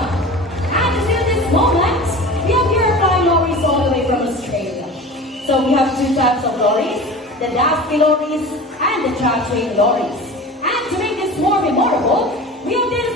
And to seal this moment, we have here flying lorries all the way from Australia. So we have two types of lorries, the Dasky lorries and the track train lorries. And to make this more memorable, we have this